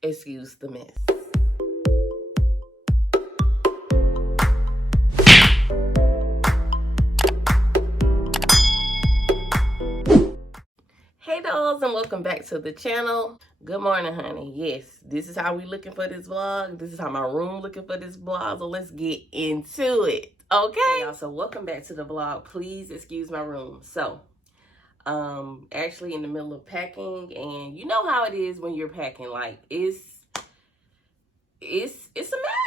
Excuse the mess. Hey dolls, and welcome back to the channel. Good morning, honey. Yes, this is how we looking for this vlog. This is how my room looking for this vlog. So let's get into it. Okay, y'all. So welcome back to the vlog. Please excuse my room. So actually in the middle of packing, and you know how it is when you're packing. Like it's a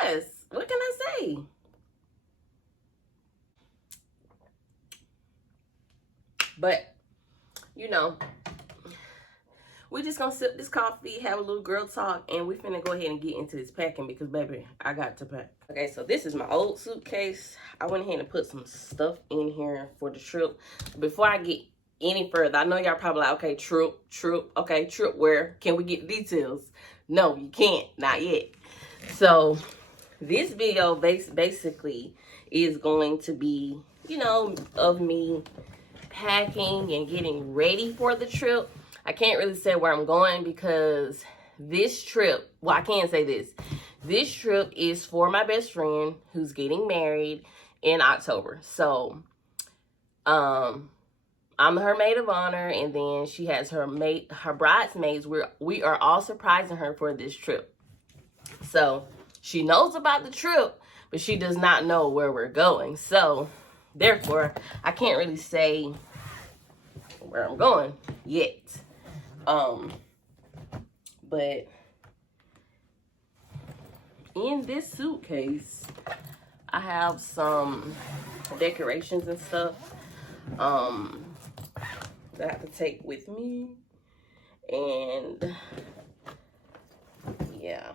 mess. What can I say? But you know, we just gonna sip this coffee, have a little girl talk, and we finna go ahead and get into this packing because, baby, I got to pack. Okay, so this is my old suitcase. I went ahead and put some stuff in here for the trip. Before I get any further, I know y'all probably like, okay, trip, okay, trip where? Can we get details? No, you can't, not yet. So this video basically is going to be, you know, of me packing and getting ready for the trip. I can't really say where I'm going because this trip, well, I can say this. This trip is for my best friend who's getting married in October. So, I'm her maid of honor, and then she has her bridesmaids. We are all surprising her for this trip. So, she knows about the trip, but she does not know where we're going. So, therefore, I can't really say where I'm going yet. But in this suitcase, I have some decorations and stuff that I have to take with me. And yeah.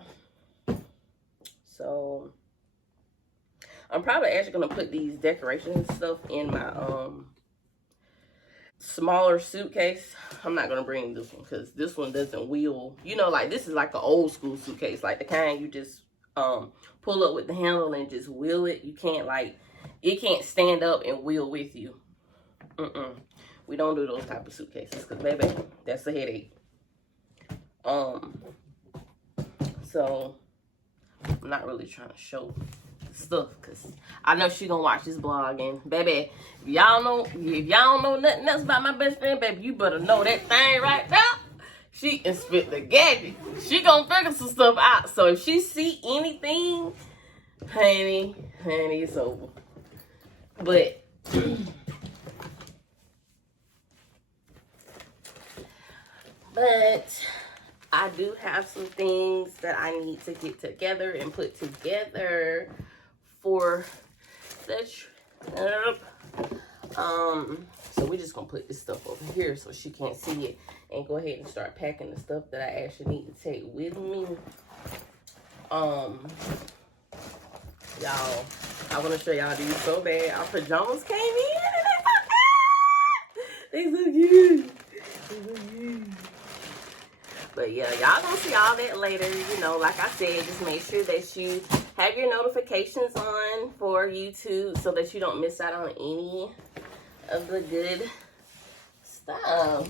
So I'm probably actually gonna put these decorations and stuff in my smaller suitcase. I'm not gonna bring this one because this one doesn't wheel. You know, like this is like an old school suitcase, like the kind you just pull up with the handle and just wheel it. You can't, like, it can't stand up and wheel with you. We don't do those type of suitcases because, baby, that's a headache. So I'm not really trying to show stuff because I know she gonna watch this vlog, and baby, if y'all don't know nothing else about my best friend, baby, you better know that thing right now. She can spit the gadget. She gonna figure some stuff out. So if she see anything, honey, it's over. But I do have some things that I need to get together and put together for the trip. So we're just gonna put this stuff over here so she can't see it, and go ahead and start packing the stuff that I actually need to take with me. Y'all, I want to show y'all these so bad. Our pajamas came in and they so cute. But yeah, y'all gonna see all that later. You know, like I said, just make sure that you have your notifications on for YouTube so that you don't miss out on any of the good stuff.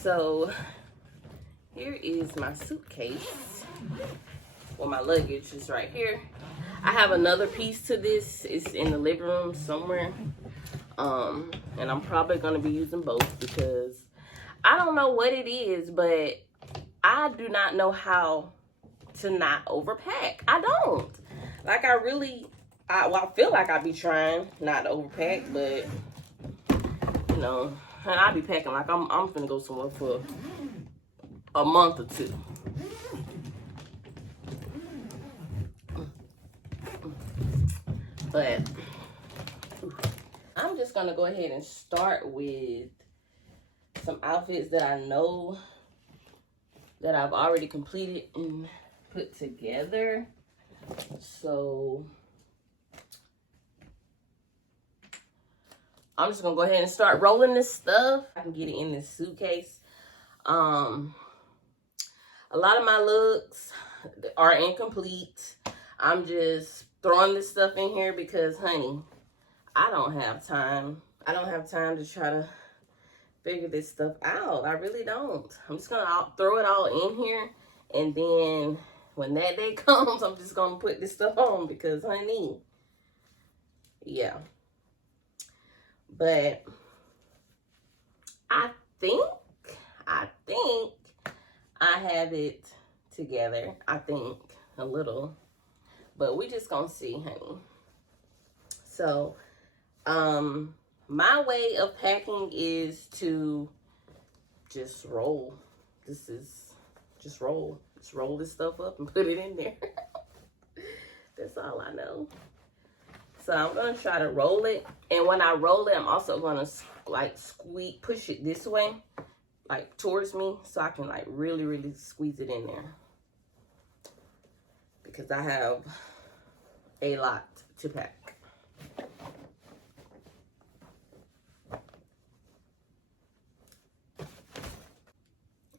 So here is my suitcase. Well, my luggage is right here. I have another piece to this. It's in the living room somewhere. And I'm probably gonna be using both because I don't know what it is, but I do not know how to not overpack. I don't. Like, I feel like I be trying not to overpack, but you know, and I be packing like I'm finna go somewhere for a month or two. But I'm just gonna go ahead and start with some outfits that I know that I've already completed and put together. So I'm just gonna go ahead and start rolling this stuff. I can get it in this suitcase. A lot of my looks are incomplete. I'm just throwing this stuff in here because, honey, I don't have time. I don't have time to try to figure this stuff out. I really don't. I'm just gonna throw it all in here, and then when that day comes, I'm just gonna put this stuff on because, honey, yeah. But I think I have it together. I think a little, but we just gonna see, honey. So, my way of packing is to just roll. Just roll. Just roll this stuff up and put it in there. That's all I know. So I'm gonna try to roll it, and when I roll it, I'm also gonna like push it this way, like towards me, so I can like really squeeze it in there, because I have a lot to pack.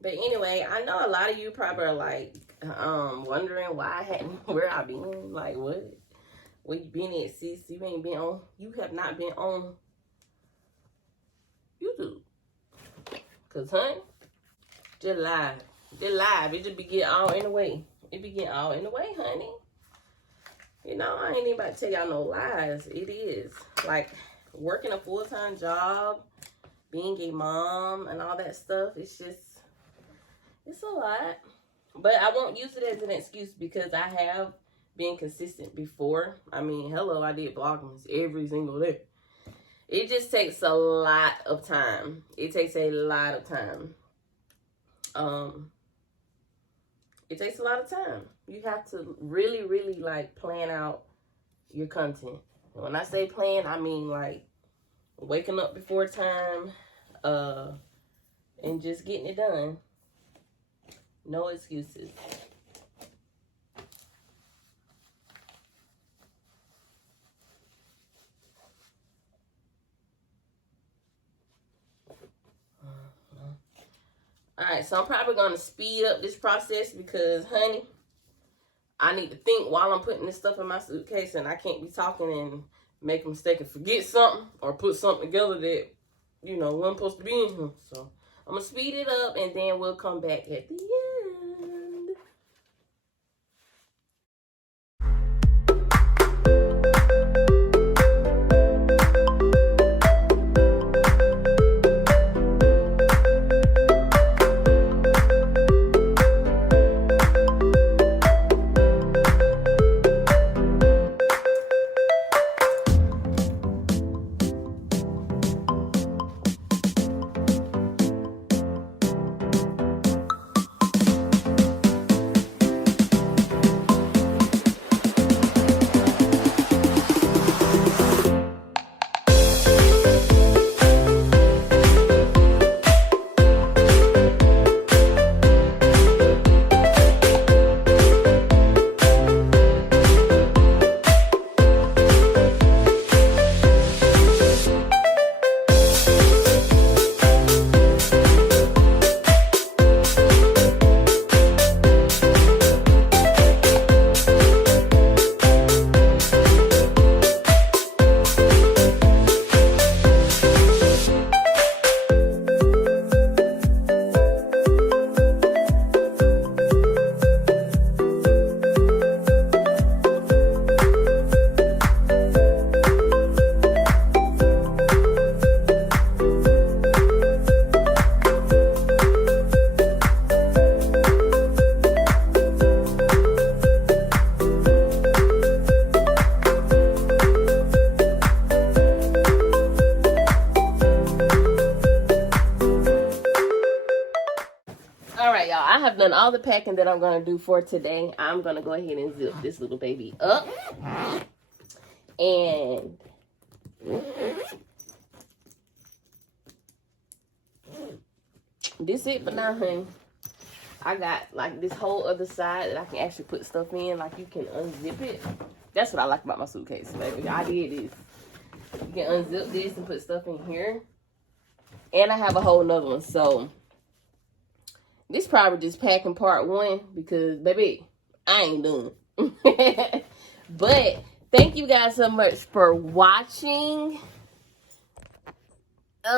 But anyway, I know a lot of you probably are like wondering why I hadn't, where I been, like what you been at, sis? You ain't been on, you have not been on YouTube. Cause honey, just live. It just be getting all in the way. It be getting all in the way, honey. You know, I ain't even about to tell y'all no lies. It is like working a full-time job, being a mom and all that stuff. It's a lot. But I won't use it as an excuse because I have been consistent before. I mean, hello, I did vloggings every single day. It just takes a lot of time. It takes a lot of time. It takes a lot of time. You have to really like plan out your content. And when I say plan, I mean like waking up before time, and just getting it done. No excuses. Alright, so I'm probably going to speed up this process because, honey, I need to think while I'm putting this stuff in my suitcase, and I can't be talking and make a mistake and forget something or put something together that, you know, wasn't supposed to be in here. So I'm going to speed it up, and then we'll come back at the end. I have done all the packing that I'm going to do for today. I'm going to go ahead and zip this little baby up. And this it for now, honey. I got like this whole other side that I can actually put stuff in. Like you can unzip it. That's what I like about my suitcase, baby. I did this. You can unzip this and put stuff in here. And I have a whole nother one. So this probably just packing part one because, baby, I ain't done. But thank you guys so much for watching.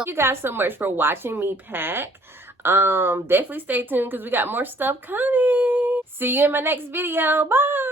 You guys so much for watching me pack. Definitely stay tuned because we got more stuff coming. See you in my next video. Bye.